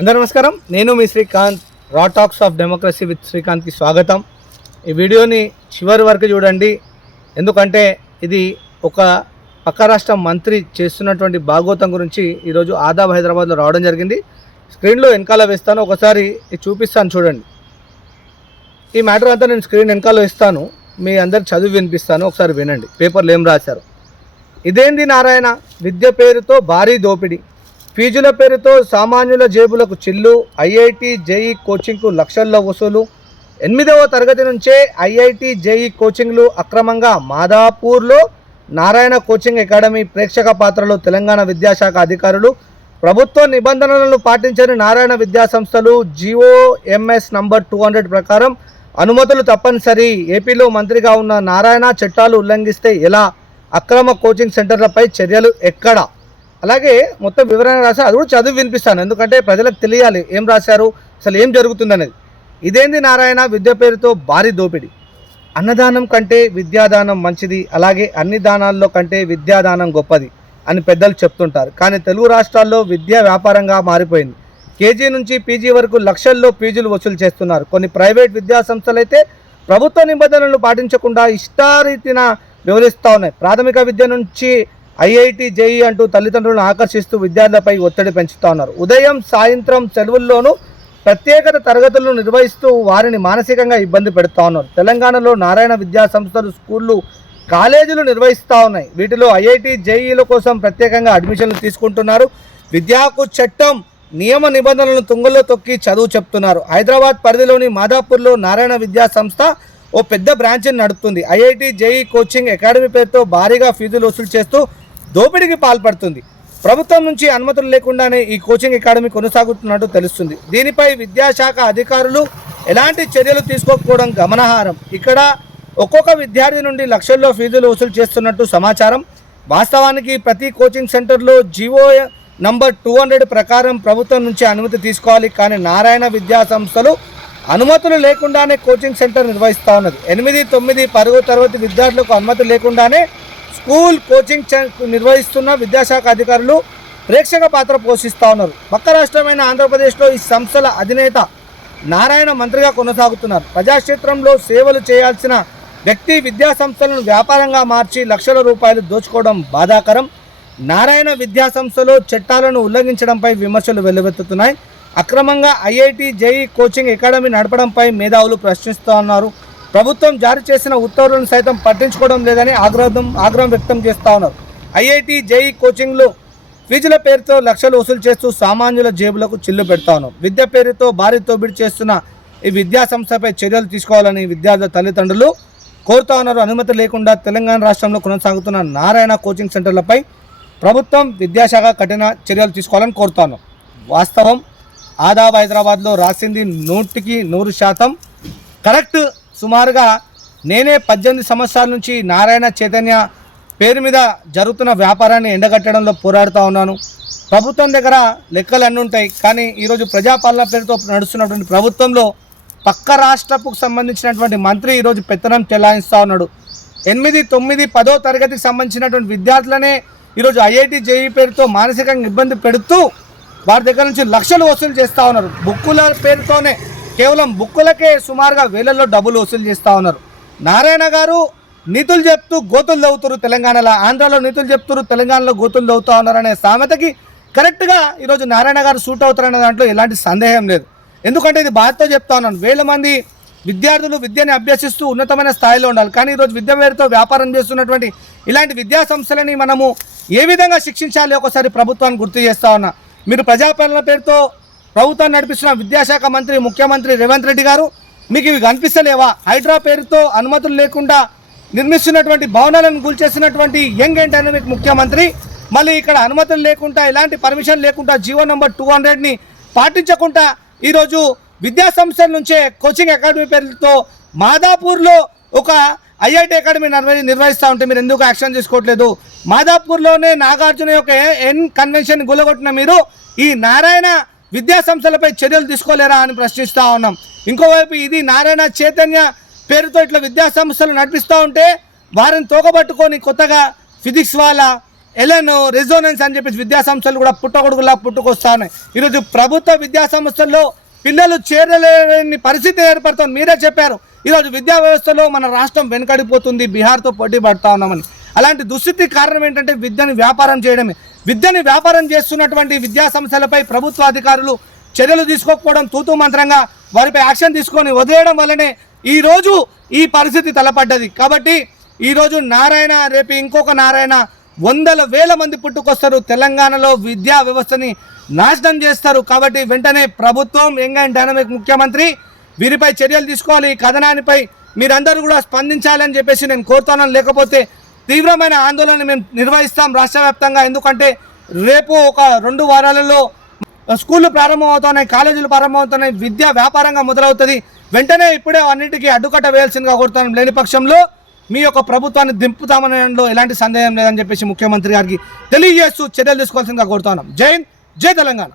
అందరూ నమస్కారం. నేను మీ Srikanth. Raw talks of democracy with శ్రీకాంత్కి స్వాగతం. ఈ వీడియోని చివరి వరకు చూడండి. ఎందుకంటే ఇది ఒక పక్క రాష్ట్ర మంత్రి చేస్తున్నటువంటి భాగోతం గురించి ఈరోజు ఆదాబ్ హైదరాబాద్లో రావడం జరిగింది. స్క్రీన్లో వెనకాల వేస్తాను. ఒకసారి చూపిస్తాను చూడండి. ఈ మ్యాటర్ అంతా నేను స్క్రీన్ వెనకాల వేస్తాను. మీ అందరికి చదివి వినిపిస్తాను. ఒకసారి వినండి. పేపర్లు ఏం రాశారు? ఇదేంది నారాయణ? విద్య పేరుతో భారీ దోపిడీ. ఫీజుల పేరుతో సామాన్యుల జేబులకు చిల్లు ఐఐటి జేఈ కోచింగ్కు లక్షల్లో వసూలు. ఎనిమిదవ తరగతి నుంచే ఐఐటి జేఈ కోచింగ్లు అక్రమంగా మాదాపూర్లో నారాయణ కోచింగ్ అకాడమీ ప్రేక్షక పాత్రలో తెలంగాణ విద్యాశాఖ అధికారులు ప్రభుత్వ నిబంధనలను పాటించని నారాయణ విద్యా సంస్థలు జిఓఎంఎస్ నంబర్ టూ హండ్రెడ్ ప్రకారం అనుమతులు తప్పనిసరి. ఏపీలో మంత్రిగా ఉన్న నారాయణ చట్టాలు ఉల్లంఘిస్తే ఎలా? అక్రమ కోచింగ్ సెంటర్లపై చర్యలు ఎక్కడ? అలాగే మొత్తం వివరణ రాశారు అది కూడా చదివి వినిపిస్తాను. ఎందుకంటే ప్రజలకు తెలియాలి ఏం రాశారు అసలు ఏం జరుగుతుందనేది ఇదేంది నారాయణ? విద్య పేరుతో భారీ దోపిడీ. అన్నదానం కంటే విద్యాదానం మంచిది అలాగే అన్ని దానాల్లో కంటే విద్యాదానం గొప్పది అని పెద్దలు చెప్తుంటారు. కానీ తెలుగు రాష్ట్రాల్లో విద్యా వ్యాపారంగా మారిపోయింది. కేజీ నుంచి పీజీ వరకు లక్షల్లో ఫీజులు వసూలు చేస్తున్నారు. కొన్ని ప్రైవేట్ విద్యా సంస్థలైతే ప్రభుత్వ నిబంధనలు పాటించకుండా ఇష్టారీతిన వివరిస్తూ ఉన్నాయి. ప్రాథమిక విద్య నుంచి ఐఐటి జేఈ అంటూ తల్లిదండ్రులను ఆకర్షిస్తూ విద్యార్థులపై ఒత్తిడి పెంచుతా ఉన్నారు. ఉదయం సాయంత్రం సెలవుల్లోనూ ప్రత్యేకత తరగతులను నిర్వహిస్తూ వారిని మానసికంగా ఇబ్బంది పెడుతూ ఉన్నారు. తెలంగాణలో నారాయణ విద్యా సంస్థలు స్కూళ్ళు కాలేజీలు నిర్వహిస్తూ ఉన్నాయి. వీటిలో ఐఐటి జేఈల కోసం ప్రత్యేకంగా అడ్మిషన్లు తీసుకుంటున్నారు. విద్యాకు చట్టం నియమ నిబంధనలను తుంగల్లో తొక్కి చదువు చెప్తున్నారు. హైదరాబాద్ పరిధిలోని మాదాపూర్లో నారాయణ విద్యా సంస్థ ఓ పెద్ద బ్రాంచ్ని నడుపుతుంది. ఐఐటి జేఈ కోచింగ్ అకాడమీ పేరుతో భారీగా ఫీజులు వసూలు చేస్తూ దోపిడీకి పాల్పడుతుంది. ప్రభుత్వం నుంచి అనుమతులు లేకుండానే ఈ కోచింగ్ అకాడమీ కొనసాగుతున్నట్టు తెలుస్తుంది. దీనిపై విద్యాశాఖ అధికారులు ఎలాంటి చర్యలు తీసుకోకపోవడం గమనార్హం. ఇక్కడ ఒక్కొక్క విద్యార్థి నుండి లక్షల్లో ఫీజులు వసూలు చేస్తున్నట్టు సమాచారం. వాస్తవానికి ప్రతి కోచింగ్ సెంటర్లో జివో నంబర్ టూ హండ్రెడ్ ప్రకారం ప్రభుత్వం నుంచి అనుమతి తీసుకోవాలి. కానీ నారాయణ విద్యా సంస్థలు అనుమతులు లేకుండానే కోచింగ్ సెంటర్ నిర్వహిస్తూ ఉన్నది. ఎనిమిది తొమ్మిది పరుగు తరగతి విద్యార్థులకు అనుమతి లేకుండానే స్కూల్ కోచింగ్ నిర్వహిస్తున్న విద్యాశాఖ అధికారులు ప్రేక్షక పాత్ర పోషిస్తూ ఉన్నారు. పక్క రాష్ట్రమైన ఆంధ్రప్రదేశ్లో ఈ సంస్థల అధినేత నారాయణ మంత్రిగా కొనసాగుతున్నారు. ప్రజాక్షేత్రంలో సేవలు చేయాల్సిన వ్యక్తి విద్యా సంస్థలను వ్యాపారంగా మార్చి లక్షల రూపాయలు దోచుకోవడం బాధాకరం. నారాయణ విద్యా సంస్థలో చట్టాలను ఉల్లంఘించడంపై విమర్శలు వెల్లువెత్తుతున్నాయి. అక్రమంగా ఐఐటి జేఈ కోచింగ్ అకాడమీ నడపడంపై మేధావులు ప్రశ్నిస్తూ ఉన్నారు. ప్రభుత్వం జారీ చేసిన ఉత్తర్వులను సైతం పట్టించుకోవడం లేదని ఆగ్రహం ఆగ్రహం వ్యక్తం చేస్తా ఉన్నారు. ఐఐటి జేఈ కోచింగ్లు ఫీజుల పేరుతో లక్షలు వసూలు చేస్తూ సామాన్యుల జేబులకు చిల్లు పెడతా ఉన్నారు. విద్య పేరుతో భారీ బిడి చేస్తున్న ఈ విద్యా సంస్థపై చర్యలు తీసుకోవాలని విద్యార్థుల తల్లిదండ్రులు కోరుతా ఉన్నారు. అనుమతి లేకుండా తెలంగాణ రాష్ట్రంలో కొనసాగుతున్న నారాయణ కోచింగ్ సెంటర్లపై ప్రభుత్వం విద్యాశాఖ కఠిన చర్యలు తీసుకోవాలని కోరుతాను వాస్తవం ఆదాబ్ హైదరాబాద్లో రాసింది నూటికి నూరు శాతం కరెక్ట్ సుమారుగా నేనే పద్దెనిమిది సంవత్సరాల నుంచి నారాయణ చైతన్య పేరు మీద జరుగుతున్న వ్యాపారాన్ని ఎండగట్టడంలో పోరాడుతూ ఉన్నాను. ప్రభుత్వం దగ్గర లెక్కలు అన్నీ ఉంటాయి. కానీ ఈరోజు ప్రజాపాలన పేరుతో నడుస్తున్నటువంటి ప్రభుత్వంలో పక్క రాష్ట్రపు సంబంధించినటువంటి మంత్రి ఈరోజు పెత్తనం చెలాయిస్తూ ఉన్నాడు. ఎనిమిది తొమ్మిది పదో తరగతికి సంబంధించినటువంటి విద్యార్థులనే ఈరోజు ఐఐటి జేఈ పేరుతో మానసికంగా ఇబ్బంది పెడుతూ వారి దగ్గర నుంచి లక్షలు వసూలు చేస్తూ ఉన్నారు. బుక్కుల పేరుతోనే కేవలం బుక్కులకే సుమారుగా వేలల్లో డబ్బులు వసూలు చేస్తూ ఉన్నారు. నారాయణ గారు నిధులు చెప్తూ గోతులు దవ్వుతారు తెలంగాణలో ఆంధ్రాలో నిధులు చెప్తారు తెలంగాణలో గోతులు దవ్వుతా ఉన్నారనే సామెతకి కరెక్ట్గా ఈరోజు నారాయణ గారు సూట్ అవుతారనే దాంట్లో ఎలాంటి సందేహం లేదు. ఎందుకంటే ఇది బాధతో చెప్తా ఉన్నాను. వేల మంది విద్యార్థులు విద్యని అభ్యసిస్తూ ఉన్నతమైన స్థాయిలో ఉండాలి. కానీ ఈరోజు విద్య పేరుతో వ్యాపారం చేస్తున్నటువంటి ఇలాంటి విద్యా సంస్థలని మనము ఏ విధంగా శిక్షించాలి? ఒకసారి ప్రభుత్వాన్ని గుర్తు చేస్తా ఉన్నా. మీరు ప్రజాపాలన పేరుతో ప్రభుత్వం నడిపిస్తున్న విద్యాశాఖ మంత్రి ముఖ్యమంత్రి రేవంత్ రెడ్డి గారు మీకు ఇవి కనిపిస్తలేవా? హైడ్రా పేరుతో అనుమతులు లేకుండా నిర్మిస్తున్నటువంటి భవనాలను గుల్చేసినటువంటి యంగ్ అండ్ డైనమిక్ ముఖ్యమంత్రి మళ్ళీ ఇక్కడ అనుమతులు లేకుండా ఎలాంటి పర్మిషన్ లేకుండా జీవో నంబర్ టూ హండ్రెడ్ని పాటించకుండా ఈరోజు విద్యాసంస్థల నుంచే కోచింగ్ అకాడమీ పేరుతో మాదాపూర్లో ఒక ఐఐటి అకాడమీ నిర్వహి నిర్వహిస్తూ ఉంటే మీరు ఎందుకు యాక్షన్ తీసుకోవట్లేదు? మాదాపూర్లోనే నాగార్జున యొక్క ఎన్ కన్వెన్షన్ గులగొట్టిన మీరు ఈ నారాయణ విద్యాసంస్థలపై చర్యలు తీసుకోలేరా అని ప్రశ్నిస్తూ ఉన్నాం. ఇంకోవైపు ఇది నారాయణ చైతన్య పేరుతో ఇట్లా విద్యాసంస్థలు నడిపిస్తూ ఉంటే వారిని తోకబట్టుకొని కొత్తగా ఫిజిక్స్ వాళ్ళ ఎలెన్ రెజోనెన్స్ అని చెప్పేసి విద్యాసంస్థలు కూడా పుట్టగొడుగులా పుట్టుకొస్తా ఉన్నాయి ఈరోజు ప్రభుత్వ విద్యాసంస్థల్లో పిల్లలు చేరలేని పరిస్థితి ఏర్పడుతుంది. మీరే చెప్పారు. ఈరోజు విద్యా వ్యవస్థలో మన రాష్ట్రం వెనుకడిపోతుంది. బీహార్తో పోటీ పడతా ఉన్నామని. అలాంటి దుస్థితి కారణం ఏంటంటే విద్యను వ్యాపారం చేయడమే. విద్యని వ్యాపారం చేస్తున్నటువంటి విద్యా సంస్థలపై ప్రభుత్వ అధికారులు చర్యలు తీసుకోకపోవడం తూతూ మంత్రంగా వారిపై యాక్షన్ తీసుకొని వదిలేయడం వల్లనే ఈ రోజు ఈ పరిస్థితి తలపడ్డది. కాబట్టి ఈరోజు నారాయణ రేపు ఇంకొక నారాయణ వందల వేల మంది పుట్టుకొస్తారు. తెలంగాణలో విద్యా వ్యవస్థని నాశనం చేస్తారు. కాబట్టి వెంటనే ప్రభుత్వం యంగ్ డైనమిక్ ముఖ్యమంత్రి వీరిపై చర్యలు తీసుకోవాలి. ఈ కథనానిపై మీరందరూ కూడా స్పందించాలని చెప్పేసి నేను కోరుతాను లేకపోతే తీవ్రమైన ఆందోళన మేము నిర్వహిస్తాం రాష్ట్ర వ్యాప్తంగా. ఎందుకంటే రేపు ఒక రెండు వారాలలో స్కూళ్ళు ప్రారంభమవుతున్నాయి కాలేజీలు ప్రారంభమవుతున్నాయి విద్య వ్యాపారంగా మొదలవుతుంది. వెంటనే ఇప్పుడే అన్నిటికీ అడ్డుకట్ట వేయాల్సిందిగా కోరుతున్నాం. లేని పక్షంలో మీ యొక్క ప్రభుత్వాన్ని దింపుతామనడంలో ఎలాంటి సందేహం లేదని చెప్పేసి ముఖ్యమంత్రి గారికి తెలియజేస్తూ చర్యలు తీసుకోవాల్సిందిగా కోరుతున్నాం. జై జై తెలంగాణ.